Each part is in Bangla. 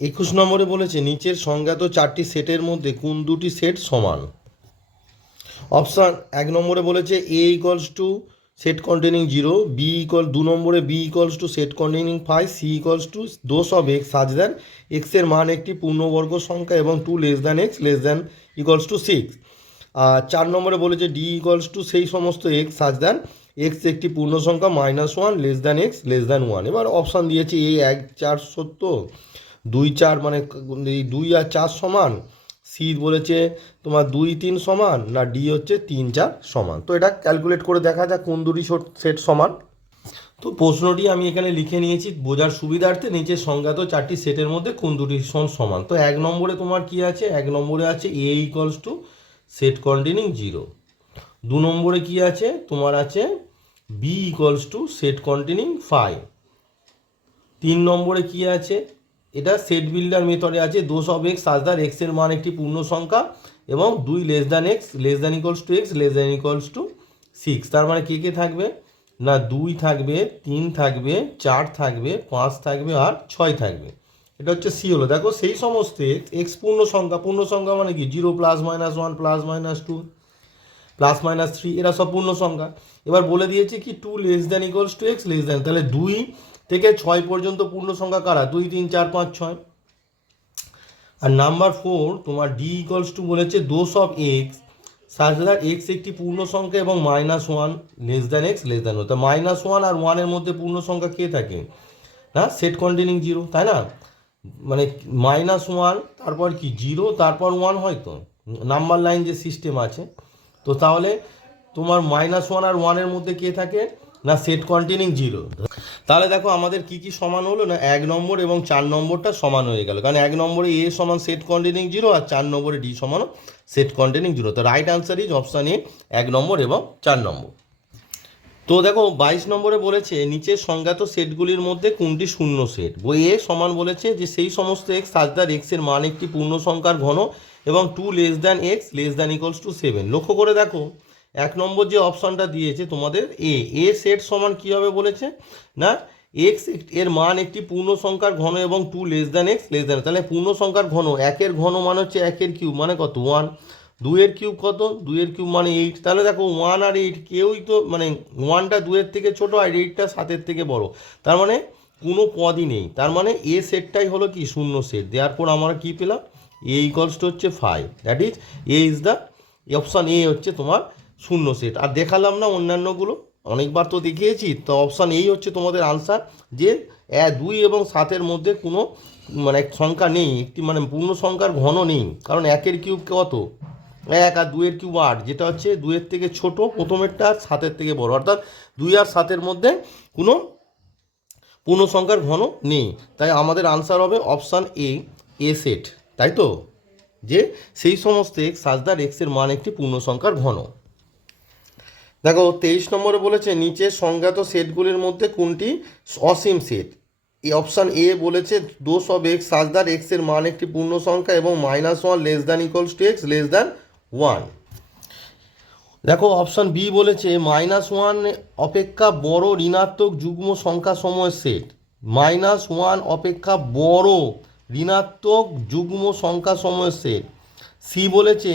একুশ নম্বরে বলেছে, নিচের সংজ্ঞাত চারটি সেটের মধ্যে কোন দুটি সেট সমান? অপশান এক নম্বরে বলেছে, A equals to set containing zero B equal দু নম্বরে B equals to set containing five C equals to দোষ অফ এক্স সাজ দেন এক্সের মান একটি পূর্ণবর্গ সংখ্যা এবং two less than x less than equals to six আর চার নম্বরে বলেছে ডি ইকলস টু সেই সমস্ত এক্স সাজ দ্যান এক্স একটি পূর্ণ সংখ্যা minus one less than x less than one এবার অপশান দিয়েছে, এ এক, চার সত্য। দুই চার মানে দুই আর চার সমান? সি বলেছে তোমার দুই তিন সমান না ডি হচ্ছে তিন চার সমান? তো এটা ক্যালকুলেট করে দেখা যাক কোন দুটি সেট সমান। তো প্রশ্নটি আমি এখানে লিখে নিয়েছি, বোঝার সুবিধার্থে নিচে সংজ্ঞাত চারটি সেটের মধ্যে কোন দুটি সমান তো এক নম্বরে তোমার কি আছে? এক নম্বরে আছে A equals to set containing zero দু নম্বরে কি আছে? তোমার আছে B equals to set containing five তিন নম্বরে কি আছে? এটা সেট বিল্ডার মেথডে আছে দোষ অফ এক্স সাজদার এক্সের মান একটি পূর্ণ সংখ্যা এবং দুই less than x less than equals to x less than equals to six তার মানে কে কে থাকবে? না, দুই থাকবে, তিন থাকবে, চার থাকবে, পাঁচ থাকবে আর ছয় থাকবে। এটা হচ্ছে সি হলো। দেখো সেই সমস্ত এক্স পূর্ণ সংখ্যা পূর্ণ সংখ্যা মানে কি? Zero plus minus one plus minus two plus minus three এরা সব পূর্ণ সংখ্যা। এবার বলে দিয়েছে কি? Two less than equals to x less than তাহলে দুই থেকে ছয় পর্যন্ত পূর্ণ সংখ্যা কারা? দুই, তিন, চার, পাঁচ, ছয়। আর নাম্বার ফোর তোমার ডি ইকুয়ালস টু বলেছে দোষ অফ এক্স দ্যাট এক্স একটি পূর্ণ সংখ্যা এবং minus one less than x less than তা মাইনাস ওয়ান আর ওয়ানের মধ্যে পূর্ণ সংখ্যা কে থাকে? না সেট কন্টেনিং জিরো তাই না? মানে মাইনাস ওয়ান তারপর কি? জিরো তারপর ওয়ান হয়তো নাম্বার লাইন যে সিস্টেম আছে। তো তাহলে তোমার মাইনাস ওয়ান আর ওয়ানের মধ্যে কে থাকে? না সেট কন্টেনিং জিরো তাহলে দেখো আমাদের কি কি সমান হলো না এক নম্বর এবং চার নম্বরটা সমান হয়ে গেল। কারণ এক নম্বরে এ সমান সেট কন্টেনিং জিরো আর চার নম্বরে ডি সমান সেট কন্টেনিং জিরো তো right answer is option A এক নম্বর এবং চার নম্বর। তো দেখো বাইশ নম্বরে বলেছে, নিচের সংজ্ঞাত সেটগুলির মধ্যে কোনটি শূন্য সেট বই এ সমান বলেছে যে সেই সমস্ত এক্স সাজদার এক্সের মান একটি পূর্ণ সংখ্যার ঘন এবং two less than x less than equals to seven লক্ষ্য করে দেখো এক নম্বর যে অপশানটা দিয়েছে তোমাদের এ এ সেট সমান কী হবে বলেছে? না এক্সের মান একটি পূর্ণ সংখ্যার ঘন এবং two less than x less than তাহলে পূর্ণ সংখ্যার ঘন, একের ঘন মানে হচ্ছে একের কিউব মানে কত? ওয়ান দুইয়ের কিউব কত? দুইয়ের কিউব মানে এইট তাহলে দেখো ওয়ান আর এইট কেউই তো মানে ওয়ানটা দুয়ের থেকে ছোটো আর এইটটা সাতের থেকে বড়। তার মানে কোনো পদই নেই। তার মানে এ সেটটাই হলো কি? শূন্য সেট দেওয়ার পর আমরা কী পেলাম? এ ইকলস হচ্ছে five that is A is the option A হচ্ছে তোমার শূন্য সেট আর দেখালাম না অন্যান্যগুলো। অনেকবার তো দেখিয়েছি, তো অপশান এই হচ্ছে তোমাদের আনসার যে দুই এবং সাতের মধ্যে কোনো মানে সংখ্যা নেই, একটি মানে পূর্ণ সংখ্যার ঘন নেই, কারণ একের কিউব কত? এক আর দুইয়ের কিউব আট, যেটা হচ্ছে দুইয়ের থেকে ছোট, প্রথমেরটা আর সাতের থেকে বড়। অর্থাৎ দুই আর সাতের মধ্যে কোনো পূর্ণ সংখ্যার ঘন নেই। তাই আমাদের আনসার হবে অপশান এ এ সেট তাই তো? যে সেই সমস্ত এক্স সাজদার এক্সের মান একটি পূর্ণ সংখ্যার ঘন। দেখো, তেইশ নম্বরে বলেছে, নিচে সংজ্ঞাত সেটগুলির মধ্যে কোনটি? অসীম সেট। এই অপশান এ বলেছে, দোষ অফ এক্স সাজদার এক্সের মান একটি পূর্ণ সংখ্যা এবং minus one less than equals to x less than one. দেখো, অপশান বি বলেছে, মাইনাস ওয়ান অপেক্ষা বড় ঋণাত্মক যুগ্ম সংখ্যা সময়ের সেট। মাইনাস ওয়ান অপেক্ষা বড় ঋণাত্মক যুগ্ম সংখ্যা সময়ের সেট। সি বলেছে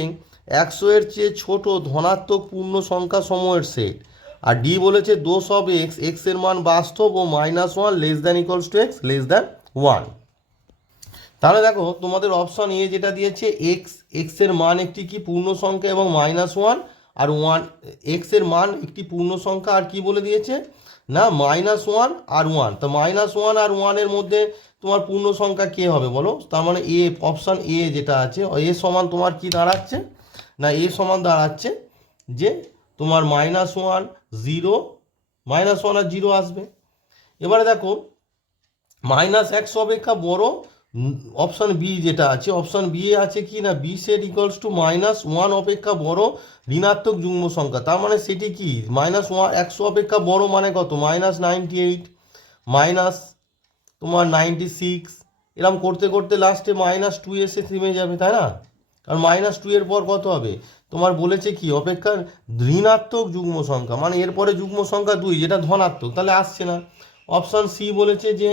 একশো এর চেয়ে ছোট ধনাত্মক পূর্ণ সংখ্যা সময়ের সেট আর ডি বলেছে দোষ অফ এক্স এক্সের মান বাস্তব ও minus one less than equals to x less than one তাহলে দেখো, তোমাদের অপশন এ যেটা দিয়েছে এক্স এক্সের মান একটি কি পূর্ণ সংখ্যা এবং মাইনাস ওয়ান আর ওয়ান এক্সের মান একটি পূর্ণ সংখ্যা আর কি বলে দিয়েছে? না মাইনাস ওয়ান আর ওয়ান তো মাইনাস ওয়ান আর ওয়ানের মধ্যে তোমার পূর্ণ সংখ্যা কে হবে বলো? তার মানে এ অপশান এ যেটা আছে এ সমান তোমার কি দাঁড়াচ্ছে? না এ সমান দাঁড়াচ্ছে যে তোমার minus one zero minus one আর জিরো আসবে। এবারে দেখো মাইনাস একশো অপেক্ষা বড় অপশান বি যেটা আছে অপশান বি আছে কি না B set equals to minus one অপেক্ষা বড় ঋণাত্মক যুগ্ম সংখ্যা। তার মানে সেটি কি? মাইনাস ওয়ান একশো অপেক্ষা বড় মানে কত? মাইনাস নাইনটি এইট মাইনাস তোমার নাইনটি সিক্স এরকম করতে করতে লাস্টে মাইনাস টু এসে থেমে যাবে, তাই না? কারণ মাইনাস টু এর পর কত হবে? তোমার বলেছে কি অপেক্ষা ঋণাত্মক যুগ্ম সংখ্যা মানে এরপরে যুগ্ম সংখ্যা দুই, যেটা ধনাত্মক, তাহলে আসছে না। অপশান সি বলেছে যে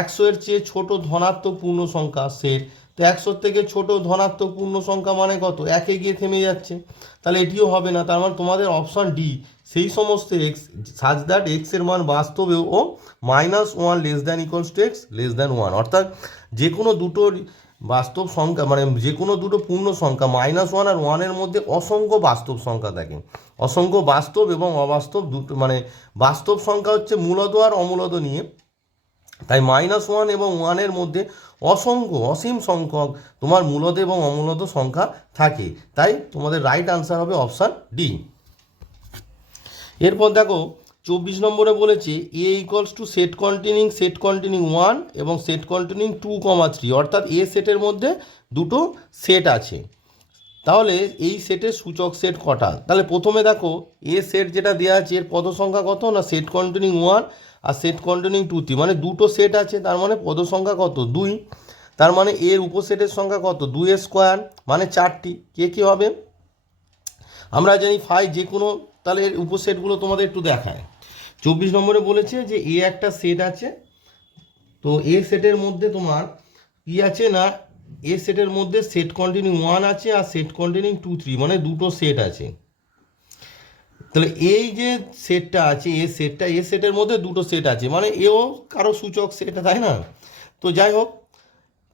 একশো এর চেয়ে ছোট ধনাত্মক পূর্ণ সংখ্যা সেট। তো একশোর থেকে ছোট ধনাত্মক পূর্ণ সংখ্যা মানে কত? একে গিয়ে থেমে যাচ্ছে। তাহলে এটিও হবে না, তার মানে তোমাদের অপশান ডি সেই সমস্ত এক্স সাজ দ্যাট এক্সের মান বাস্তবেও ও minus one less than equals to x less than one অর্থাৎ যে কোনো দুটো বাস্তব সংখ্যা মানে যে কোনো দুটো পূর্ণ সংখ্যা মাইনাস ওয়ান আর ওয়ানের মধ্যে অসংখ্য বাস্তব সংখ্যা থাকে। অসংখ্য বাস্তব এবং অবাস্তব দুটো মানে বাস্তব সংখ্যা হচ্ছে মূলত আর অমূলত নিয়ে। তাই মাইনাস ওয়ান এবং ওয়ানের মধ্যে অসংখ্য, অসীম সংখ্যক তোমার মূলত এবং অমূলত সংখ্যা থাকে। তাই তোমাদের রাইট আনসার হবে অপশান ডি এরপর দেখো চব্বিশ নম্বরে বলেছে A equals to set containing set containing one এবং set containing two comma three অর্থাৎ এ সেটের মধ্যে দুটো সেট আছে। তাহলে এই সেটের সূচক সেট কটা? তাহলে প্রথমে দেখো এ সেট যেটা দেওয়া আছে, এর পদ সংখ্যা কত? না সেট কন্টিনিং ওয়ান আর সেট কন্টিনিং টু থ্রি মানে দুটো সেট আছে, তার মানে পদ সংখ্যা কত? দুই। তার মানে এর উপসেটের সংখ্যা কত? দুই স্কোয়ার মানে চারটি। কে, কী হবে? আমরা জানি ফাই যে কোনো তাহলে এর উপসেটগুলো তোমাদের একটু দেখায়। চব্বিশ নম্বরে বলেছে যে এ একটা সেট আছে, তো এ সেটের মধ্যে তোমার কি আছে না, এ সেটের মধ্যে সেট কন্টিনিউ ওয়ান আছে আর সেট কন্টিনিউ টু থ্রি মানে দুটো সেট আছে। তাহলে এই যে সেটটা আছে, এ সেটটা এ সেটের মধ্যে দুটো সেট আছে মানে এও কারও সূচক সেট তাই না? তো যাই হোক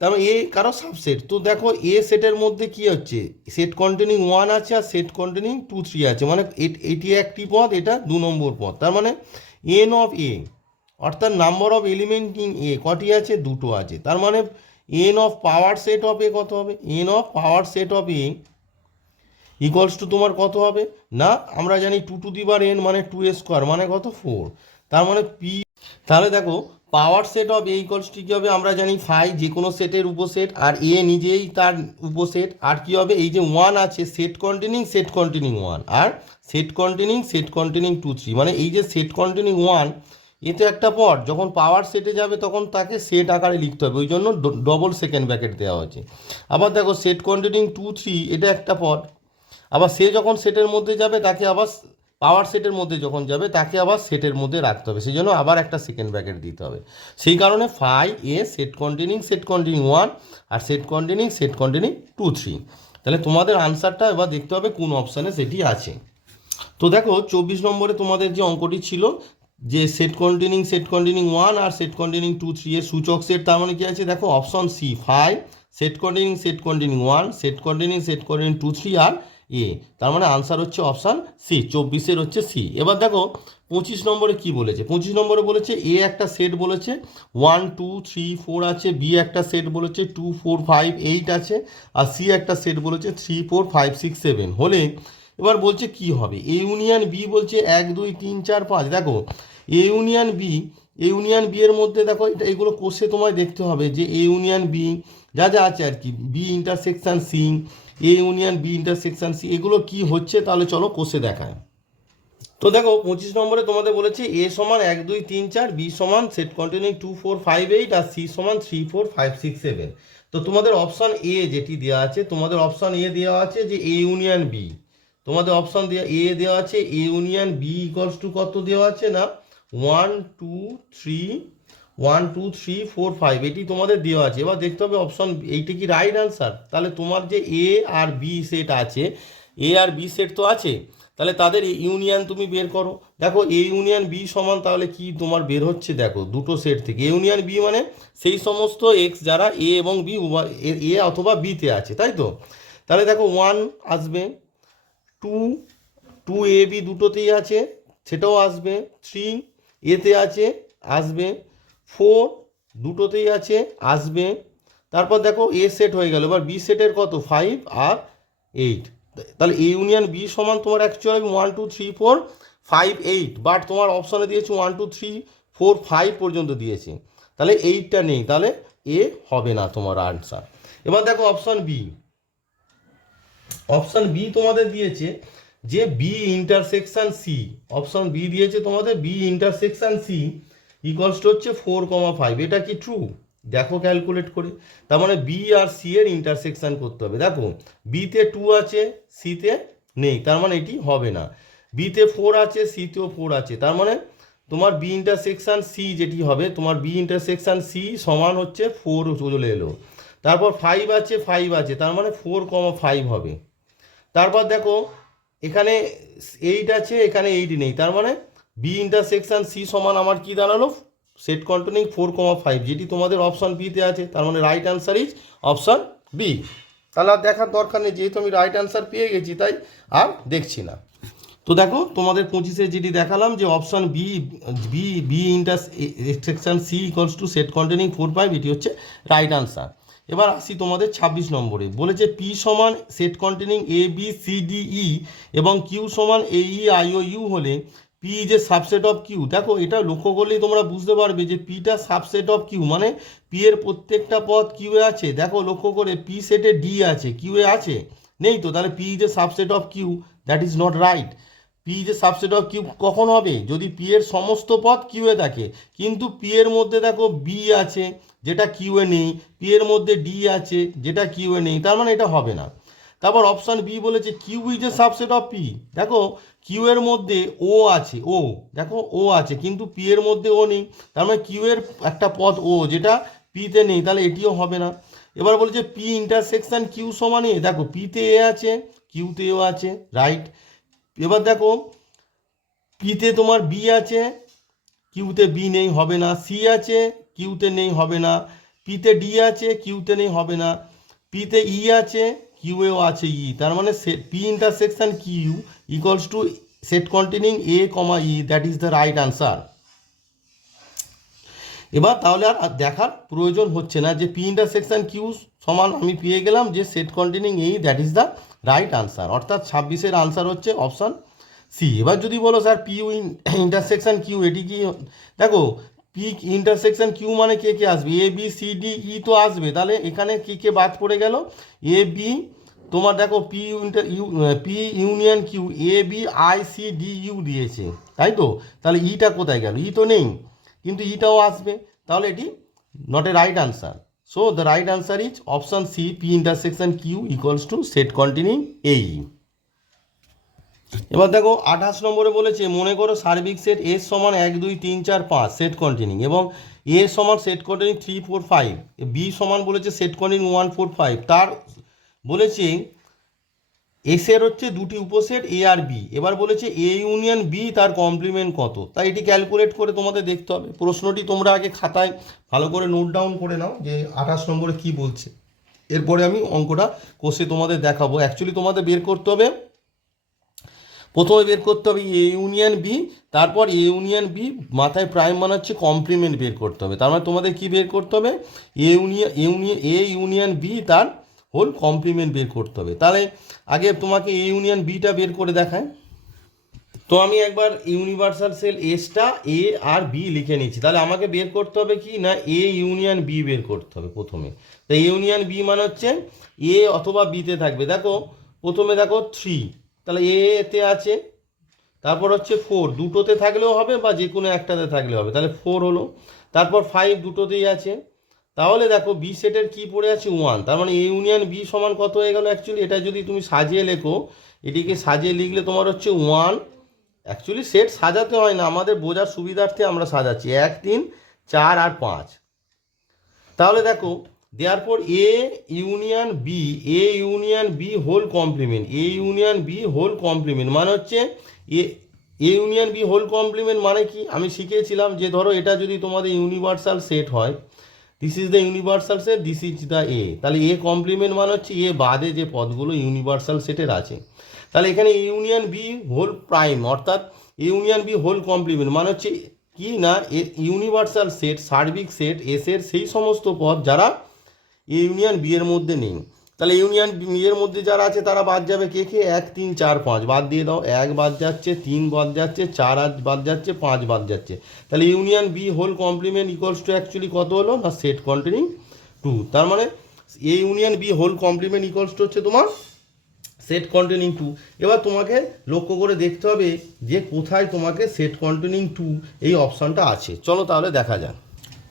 তারপর এ কারও সাবসেট তো দেখো এ সেটের মধ্যে কি হচ্ছে? সেট কন্টেনিং ওয়ান আছে আর সেট কন্টেনিং টু থ্রি আছে। মানে এট- একটি পদ, এটা দু নম্বর পদ। তার মানে এন অফ এ অর্থাৎ number of element in A কটি আছে? দুটো আছে। তার মানে n of power set of A কত হবে? N of power set of A equals to তোমার কত হবে? না, আমরা জানি টু টু দি বার এন মানে টু স্কোয়ার মানে কত? ফোর তার মানে পি তাহলে দেখো power set of A equals to কী হবে আমরা জানি ফাই যে কোনো সেটের উপসেট, আর এ নিজেই তার উপসেট। আর কি হবে? এই যে ওয়ান আছে set containing set containing one আর set containing set containing two three মানে এই যে সেট কন্টিনিং ওয়ান এ তো একটা পদ যখন পাওয়ার সেটে যাবে, তখন তাকে সেট আকারে লিখতে হবে। ওই জন্য ডবল সেকেন্ড ব্র্যাকেট দেওয়া হয়েছে। আবার দেখো সেট কন্টিনিং টু থ্রি এটা একটা পদ আবার সে যখন সেটের মধ্যে যাবে, তাকে আবার পাওয়ার সেটের মধ্যে যখন যাবে, তাকে আবার সেটের মধ্যে রাখতে হবে। সেই জন্য আবার একটা সেকেন্ড ব্র্যাকেট দিতে হবে। সেই কারণে phi A set containing set continue one R set containing set continue two three তাহলে তোমাদের আনসারটা এবার দেখতে হবে কোন অপশানে সেটি আছে। তো দেখো, চব্বিশ নম্বরে তোমাদের যে অঙ্কটি ছিল, যে set continue set continue one আর সেট কন্টিনিউ টু থ্রি এর সূচক সেট তার মানে কি আছে? দেখো option C five set continue set continue one set continue set containing two three R A, তার মানে আনসার হচ্ছে অপশান সি চব্বিশের হচ্ছে সি এবার দেখো, পঁচিশ নম্বরে কি বলেছে? পঁচিশ নম্বরে বলেছে এ একটা সেট বলেছে ওয়ান টু থ্রি ফোর আছে বি একটা সেট বলেছে টু ফোর ফাইভ এইট আছে, আর সি একটা সেট বলেছে three four five six seven হলে এবার বলছে কি হবে? এ ইউনিয়ন বি বলছে এক, দুই, তিন, চার, পাঁচ। দেখো A union B A union B এর মধ্যে দেখো, এটা এগুলো কোষে তোমায় দেখতে হবে যে এ ইউনিয়ন বি যা যা আছে আর কি B intersection C A union B intersection C এগুলো কি হচ্ছে তাহলে চলো কোষে দেখায়। তো দেখো, পঁচিশ নম্বরে তোমাদের বলেছে এ সমান এক, দুই, তিন, চার বি সমান set continue two four five eight আর সি সমান three four five six seven তো তোমাদের অপশান এ যেটি দেওয়া আছে, তোমাদের অপশান এ দেওয়া আছে যে এ ইউনিয়ন বি তোমাদের অপশান দেওয়া এ দেওয়া আছে A union B equals to কত দেওয়া আছে না? One two three one two three four five এটি তোমাদের দেওয়া আছে। এবার দেখতে হবে অপশন এইটি কি রাইট আনসার তাহলে তোমার যে এ আর বি সেট আছে এ আর বি সেট তো আছে, তাহলে তাদের ইউনিয়ন তুমি বের করো। দেখো এ ইউনিয়ন বি সমান, তাহলে কি তোমার বের হচ্ছে? দেখো, দুটো সেট থেকে। এ ইউনিয়ন বি মানে সেই সমস্ত এক্স যারা এ এবং বি এ অথবা বিতে আছে, তাই তো? তাহলে দেখো ওয়ান আসবে টু টু এ বি দুটোতেই আছে, সেটাও আসবে থ্রি এতে আছে, আসবে ফোর দুটোতেই আছে, আসবে। তারপর দেখো এ সেট হয়ে গেল। এবার বি সেটের কত? ফাইভ আর এইট তাহলে এ ইউনিয়ন বি সমান তোমার actually one two three four five eight but তোমার অপশানে দিয়েছে one two three four five পর্যন্ত দিয়েছে। তাহলে এইটটা নেই। তাহলে এ হবে না তোমার আনসার এবার দেখো অপশান বি অপশান বি তোমাদের দিয়েছে যে B intersection C option B দিয়েছে তোমাদের B intersection C equals to হচ্ছে ফোর কমা ফাইভ এটা কি ট্রু দেখো ক্যালকুলেট করে। তার মানে বি আর সি এর ইন্টারসেকশন করতে হবে। দেখো বিতে টু আছে সিতে নেই, তার মানে এটি হবে না। বিতে ফোর আছে সিতেও ফোর আছে। তার মানে তোমার বি ইন্টারসেকশন সি যেটি হবে, তোমার বি ইন্টারসেকশন সি সমান হচ্ছে ফোর চলে এলো। তারপর ফাইভ আছে ফাইভ আছে, তার মানে ফোর কমা ফাইভ হবে। তারপর দেখো, এখানে এইট আছে, এখানে এইট নেই, তার মানে বি ইন্টারসেকশন সি সমান আমার কি দাঁড়াল? Set containing four comma five যেটি তোমাদের অপশান বিতে আছে। তার মানে right answer is option B তাহলে আর দেখার দরকার নেই, যেহেতু আমি রাইট অ্যান্সার পেয়ে গেছি, তাই আর দেখছি না। তো দেখো, তোমাদের পঁচিশে যেটি দেখালাম যে option B B B intersection C equals to set containing four five এটি হচ্ছে রাইট আনসার এবার আসি তোমাদের ছাব্বিশ নম্বরে। বলেছে পি সমান set containing A B C D E এবং কিউ সমান A E I O U হলে P A subset of Q দেখো এটা লক্ষ্য করলেই তোমরা বুঝতে পারবে যে পিটা সাবসেট অফ কিউ মানে পি এর প্রত্যেকটা পদ কিউ এ আছে। দেখো লক্ষ্য করে পি সেটে ডি আছে কিউ এ আছে? নেই তো? তাহলে P A subset of Q that is not right P যে সাবসেট অফ কিউ কখন হবে? যদি পি এর সমস্ত পদ কিউ এ থাকে, কিন্তু পি এর মধ্যে দেখো বি আছে, যেটা কিউ এ নেই পি এর মধ্যে ডি আছে, যেটা কিউ এ নেই, তার মানে এটা হবে না। তারপর অপশান বি বলেছে Q is a subset of P দেখো কিউ এর মধ্যে ও আছে ও দেখো ও আছে, কিন্তু পি এর মধ্যে ও নেই। তার মানে কিউ এর একটা পদ ও যেটা পিতে নেই, তাহলে এটিও হবে না। এবার বলেছে পি ইন্টারসেকশন কিউ সমানে দেখো পিতে এ আছে কিউতে ও আছে রাইট এবার দেখো পিতে তোমার বি আছে কিউতে বি নেই, হবে না। সি আছে কিউতে নেই, হবে না। পিতে ডি আছে কিউতে নেই, হবে না। পিতে ই আছে কিউএও আছে ই, তার মানে P intersection Q equals to set containing A comma E that is the right answer এবার তাহলে আর দেখার প্রয়োজন হচ্ছে না যে পি ইন্টারসেকশন কিউ সমান আমি পেয়ে গেলাম যে সেট কন্টেনিং এই that is the right answer অর্থাৎ ছাব্বিশের আনসার হচ্ছে অপশান সি এবার যদি বলো sir P in intersection Q, এটি কি, দেখো পি ইন্টারসেকশন কিউ মানে কে কে আসবে? A B C D E তো আসবে। তাহলে এখানে কে কে বাদ পড়ে গেল? এ বি তোমার দেখো P inter U P union Q A B I C D U দিয়েছে, তাই তো? তাহলে ইটা কোথায় গেল? ই তো নেই, কিন্তু ইটাও আসবে। তাহলে এটি not a right answer so the right answer is option C P intersection Q equals to set continue এই এবার দেখো, আঠাশ নম্বরে বলেছে, মনে করো সার্বিক সেট এস সমান এক, দুই, তিন, চার, পাঁচ সেট কন্টিনিউ এবং এ সমান set continue three four five B সমান বলেছে set continue one four five তার বলেছে এসের হচ্ছে দুটি উপসেট এ আর বি এবার বলেছে এ ইউনিয়ন বি তার কমপ্লিমেন্ট কত? তাই এটি ক্যালকুলেট করে তোমাদের দেখতে হবে। প্রশ্নটি তোমরা আগে খাতায় ভালো করে নোট ডাউন করে নাও যে আঠাশ নম্বরে কি বলছে। এরপরে আমি অঙ্কটা কষে তোমাদের দেখাবো। অ্যাকচুয়ালি তোমাদের বের করতে হবে। প্রথমে বের করতে হবে এ ইউনিয়ন বি তারপর এ ইউনিয়ন বি মাথায় প্রাইম মানে হচ্ছে কমপ্লিমেন্ট বের করতে হবে। তার মানে তোমাদের কি বের করতে হবে? A union union A union B তার হোল কমপ্লিমেন্ট বের করতে হবে। তাহলে আগে তোমাকে এ ইউনিয়ন বিটা বের করে দেখায় তো আমি একবার ইউনিভার্সাল সেল এসটা এ আর বি লিখে নিচ্ছি। তাহলে আমাকে বের করতে হবে কি? না এ ইউনিয়ন বি বের করতে হবে প্রথমে। তো ইউনিয়ন বি মানে হচ্ছে এ অথবা বিতে থাকবে। দেখো, প্রথমে দেখো থ্রি তাহলে এ এতে আছে। তারপর হচ্ছে ফোর দুটোতে থাকলেও হবে বা যে কোনো একটাতে থাকলে হবে। তাহলে ফোর হলো। তারপর ফাইভ দুটোতেই আছে। তাহলে দেখো বি সেটের কি পড়ে আছে? ওয়ান তার মানে এ ইউনিয়ন বি সমান কত হয়ে গেল অ্যাকচুয়ালি এটা যদি তুমি সাজিয়ে লেখো, এটিকে সাজিয়ে লিখলে তোমার হচ্ছে ওয়ান অ্যাকচুয়ালি সেট সাজাতে হয় না, আমাদের বোঝার সুবিধার্থে আমরা সাজাচ্ছি। এক, তিন, চার আর পাঁচ। তাহলে দেখো দেওয়ার পর A union B A union B whole complement A union B whole complement মানে হচ্ছে A A union B whole complement মানে কি? আমি শিখিয়েছিলাম যে ধরো এটা যদি তোমাদের ইউনিভার্সাল সেট হয় this is the universal set this is the A তাহলে এ কমপ্লিমেন্ট মানে হচ্ছে এ বাদে যে পদগুলো ইউনিভার্সাল সেটের আছে। তাহলে এখানে ইউনিয়ন বি হোল প্রাইম অর্থাৎ ইউনিয়ন বি হোল কমপ্লিমেন্ট মানে হচ্ছে কি না, এ ইউনিভার্সাল সেট সার্বিক সেট এসের সেই সমস্ত পদ যারা এ ইউনিয়ন বি এর মধ্যে নেই। তাহলে ইউনিয়ন এর মধ্যে যারা আছে, তারা বাদ যাবে কে কে? এক, তিন, চার, পাঁচ। বাদ দিয়ে দাও। এক বাদ যাচ্ছে, তিন বাদ যাচ্ছে, চার আজ বাদ যাচ্ছে, পাঁচ বাদ যাচ্ছে। তাহলে union B whole complement equals to actually কত হলো? না সেট কন্টেনিং টু তার মানে A union B whole complement equals to হচ্ছে তোমার সেট কন্টেনিং টু এবার তোমাকে লক্ষ্য করে দেখতে হবে যে কোথায় তোমাকে সেট কন্টেনিং টু এই অপশানটা আছে। চলো তাহলে দেখা যাক।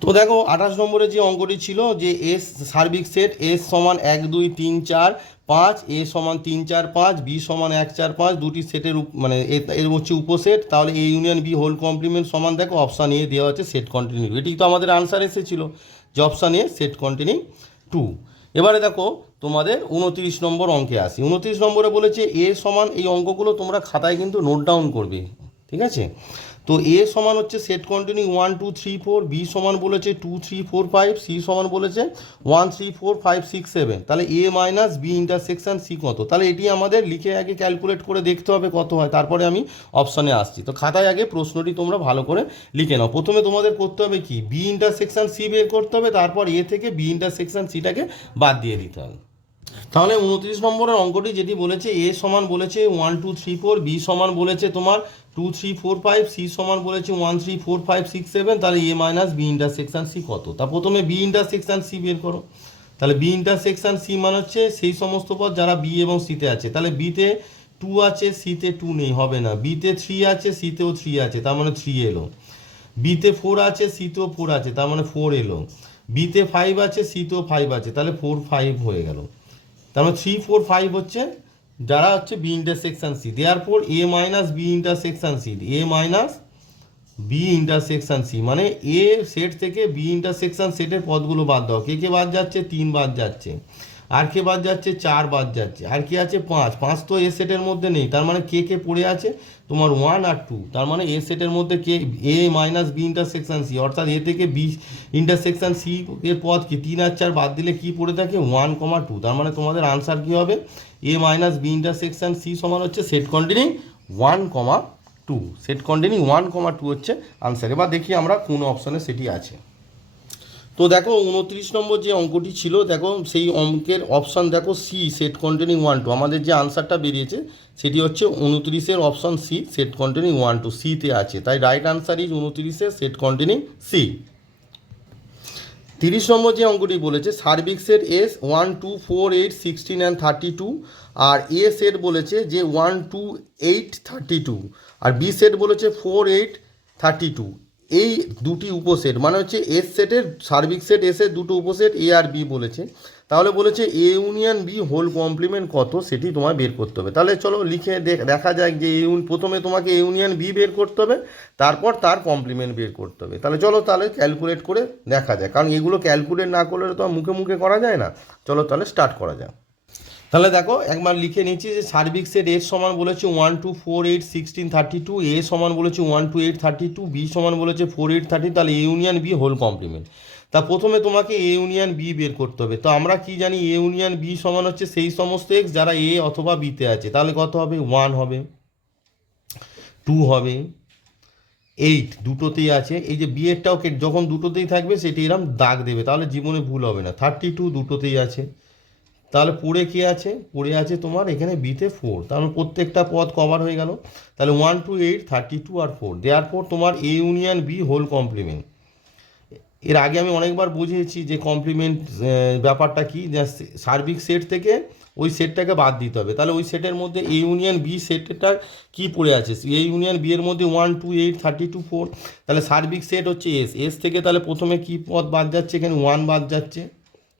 তো দেখো, আঠাশ নম্বরে যে অঙ্কটি ছিল যে এস সার্বিক সেট, এস সমান এক, দুই, তিন, চার, পাঁচ, এ সমান তিন, চার, পাঁচ, বি সমান এক, চার, পাঁচ, দুটি সেটের মানে এর হচ্ছে উপসেট। তাহলে A union B whole complement সমান, দেখো, অপশান এ দেওয়া হচ্ছে সেট কন্টিনিউ। এটি তো আমাদের আনসার এসেছিল যে option A set continue two. এবারে দেখো, তোমাদের উনত্রিশ নম্বর অঙ্কে আসি। উনত্রিশ নম্বরে বলেছে এ সমান এই অঙ্কগুলো তোমরা খাতায় কিন্তু নোট ডাউন করবে। ঠিক আছে? তো এ সমান হচ্ছে set continue one two three four B সমান বলেছে two three four five C সমান বলেছে one three four five six seven তাহলে A minus B intersection C কত? তাহলে এটি আমাদের লিখে আগে ক্যালকুলেট করে দেখতে হবে কত হয়। তারপরে আমি অপশানে আসছি। তো খাতায় আগে প্রশ্নটি তোমরা ভালো করে লিখে নাও। প্রথমে তোমাদের করতে হবে কি? বি ইন্টারসেকশন সি বের করতে হবে, তারপর এ থেকে বি ইন্টারসেকশন সিটাকে বাদ দিয়ে দিতে হবে। তাহলে উনত্রিশ নম্বরের অঙ্কটি যেটি বলেছে, এ সমান বলেছে one two three four B সমান বলেছে তোমার two three four five C সমান বলেছে one three four five six seven তাহলে A minus B intersection C কত? তা প্রথমে বি ইন্টারসেকশন সি বের করো। তাহলে বি ইন্টারসেকশন সি মানে হচ্ছে সেই সমস্ত পদ যারা বি এবং সিতে আছে। তাহলে বিতে টু আছে সিতে টু নেই, হবে না। বিতে থ্রি আছে সিতেও থ্রি আছে, তার মানে থ্রি এলো। বিতে ফোর আছে সিতেও ফোর আছে, তার মানে ফোর এলো। বিতে ফাইভ আছে সিতেও ফাইভ আছে, তাহলে ফোর ফাইভ হয়ে গেল। মানে থ্রি ফোর ফাইভ হচ্ছে যারা হচ্ছে B intersection C therefore A minus B intersection C A minus B intersection C মানে এ সেট থেকে বি ইন্টারসেকশান সেটের পদগুলো বাদ দাও। কে কে বাদ যাচ্ছে? তিন বাদ যাচ্ছে। আর কে বাদ যাচ্ছে? চার বাদ যাচ্ছে। আর কে আছে? পাঁচ। পাঁচ তো এ সেটের মধ্যে নেই। তার মানে কে কে পড়ে আছে? তোমার ওয়ান আর টু তার মানে এ সেটের মধ্যে কে? A minus B intersection C অর্থাৎ এ থেকে বি ইন্টারসেকশন সি এর পদ কি? তিন আর চার বাদ দিলে কি পড়ে থাকে? ওয়ান কমা টু তার মানে তোমাদের আনসার কি হবে? A minus B intersection C সমান হচ্ছে set continue one comma two set continue one comma two হচ্ছে আনসার এবার দেখি আমরা কোন অপশানে সেটি আছে। তো দেখো উনত্রিশ নম্বর যে অঙ্কটি ছিল, দেখো সেই অঙ্কের অপশান দেখো C set containing one two আমাদের যে আনসারটা বেরিয়েছে সেটি হচ্ছে উনত্রিশের option C set containing one two সিতে আছে। তাই রাইট আনসার ইজ উনত্রিশের সেট কন্টেনিং সি তিরিশ নম্বর যে অঙ্কটি বলেছে, সার্বিক set S one two four eight sixteen and thirty two R A set বলেছে যে one two eight thirty two আর বি সেট বলেছে ফোর এইট থার্টি টু এই দুটি উপসেট মানে হচ্ছে এস সেটের সার্বিক সেট এসের দুটো উপসেট এ আর বি বলেছে। তাহলে বলেছে A union B whole complement কত, সেটি তোমায় বের করতে হবে। তাহলে চলো লিখে দেখ- যাক যে ইউন- প্রথমে তোমাকে এ ইউনিয়ন বি বের করতে হবে, তারপর তার কমপ্লিমেন্ট বের করতে হবে। তাহলে চলো তাহলে ক্যালকুলেট করে দেখা যায় কারণ এগুলো ক্যালকুলেট না করলে তো মুখে মুখে করা যায় না। চলো তাহলে স্টার্ট করা যাক। তাহলে দেখো, একবার লিখে নিচ্ছি যে সার্বিক সেট এর সমান বলেছে one two four eight sixteen thirty two A সমান বলেছে one two eight thirty two B সমান বলেছে ফোর এইট থার্টি তাহলে A union B whole complement তা প্রথমে তোমাকে এ ইউনিয়ন বি বের করতে হবে। তো আমরা কি জানি এ ইউনিয়ন বি সমান হচ্ছে সেই সমস্ত এক্স যারা এ অথবা বিতে আছে। তাহলে কত হবে? ওয়ান হবে টু হবে এইট দুটোতেই আছে। এই যে বিয়েরটাও যখন দুটোতেই থাকবে, সেটি এরম দাগ দেবে। তাহলে জীবনে ভুল হবে না। থার্টি টু দুটোতেই আছে। তাহলে পড়ে কি আছে? পড়ে আছে তোমার এখানে বিতে ফোর তাহলে প্রত্যেকটা পদ কভার হয়ে গেল। তাহলে one two eight thirty two আর ফোর দেওয়ার পর তোমার A union B whole complement এর আগে আমি অনেকবার বুঝিয়েছি যে কমপ্লিমেন্ট ব্যাপারটা কি? সার্বিক সেট থেকে ওই সেটটাকে বাদ দিতে হবে। তাহলে ওই সেটের মধ্যে এ ইউনিয়ন বি সেটটা কি পড়ে আছে? এ ইউনিয়ন বি এর মধ্যে one two eight thirty two four তাহলে সার্বিক সেট হচ্ছে এস এস থেকে তাহলে প্রথমে কি পদ বাদ যাচ্ছে? এখানে ওয়ান বাদ যাচ্ছে।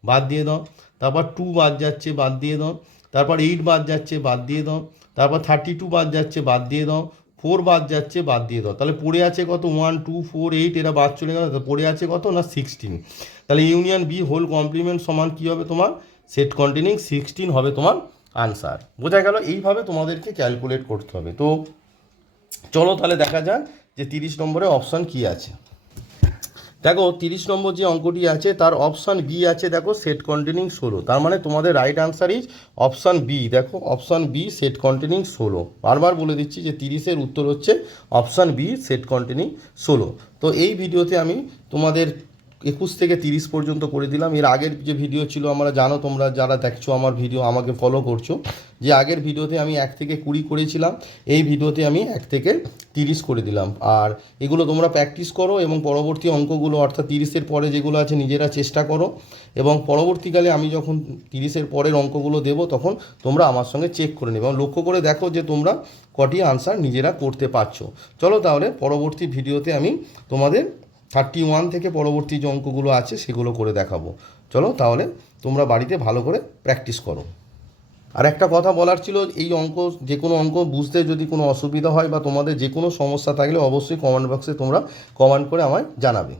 বাদ দিয়ে দাও। তারপর টু বাদ যাচ্ছে, বাদ দিয়ে দাও। তারপর এইট বাদ যাচ্ছে, বাদ দিয়ে দাও। তারপর থার্টি টু বাদ যাচ্ছে, বাদ দিয়ে দাও। ফোর বাদ যাচ্ছে, বাদ দিয়ে দাও। তাহলে পড়ে আছে কত? ওয়ান টু ফোর এইট এরা বাদ চলে গেল। পড়ে আছে কত না সিক্সটিন তাহলে ইউনিয়ন বি হোল কমপ্লিমেন্ট সমান কী হবে তোমার? সেট কন্টেনিং সিক্সটিন হবে তোমার আনসার বোঝা গেল? এইভাবে তোমাদেরকে ক্যালকুলেট করতে হবে। তো চলো তাহলে দেখা যাক যে তিরিশ নম্বরে অপশান কী আছে। দেখো, তিরিশ নম্বর যে অঙ্কটি আছে, তার অপশান বি আছে, দেখো সেট কন্টেনিং ষোলো। তার মানে তোমাদের right answer is option B দেখো অপশান বি সেট কন্টেনিং ষোলো। বারবার বলে দিচ্ছি যে তিরিশের উত্তর হচ্ছে অপশান বি সেট কন্টেনিং ষোলো। তো এই ভিডিওতে আমি তোমাদের একুশ থেকে তিরিশ পর্যন্ত করে দিলাম। এর আগের যে ভিডিও ছিল, আমরা জানো তোমরা যারা দেখছ আমার ভিডিও আমাকে ফলো করছ, যে আগের ভিডিওতে আমি এক থেকে কুড়ি করেছিলাম, এই ভিডিওতে আমি এক থেকে তিরিশ করে দিলাম। আর এগুলো তোমরা প্র্যাকটিস করো এবং পরবর্তী অঙ্কগুলো, অর্থাৎ তিরিশের পরে যেগুলো আছে নিজেরা চেষ্টা করো। এবং পরবর্তীকালে আমি যখন তিরিশের পরের অঙ্কগুলো দেবো, তখন তোমরা আমার সঙ্গে চেক করে নেবে। এবং লক্ষ্য করে দেখো যে তোমরা কটি আনসার নিজেরা করতে পারছ। চলো তাহলে পরবর্তী ভিডিওতে আমি তোমাদের থার্টি ওয়ান থেকে পরবর্তী যে অঙ্কগুলো আছে সেগুলো করে দেখাবো। চলো তাহলে তোমরা বাড়িতে ভালো করে প্র্যাকটিস করো। আর একটা কথা বলার ছিল, এই অঙ্ক, যে কোনো অঙ্ক বুঝতে যদি কোনো অসুবিধা হয় বা তোমাদের যে কোনো সমস্যা থাকলে অবশ্যই কমেন্ট বক্সে তোমরা কমেন্ট করে আমায় জানাবে।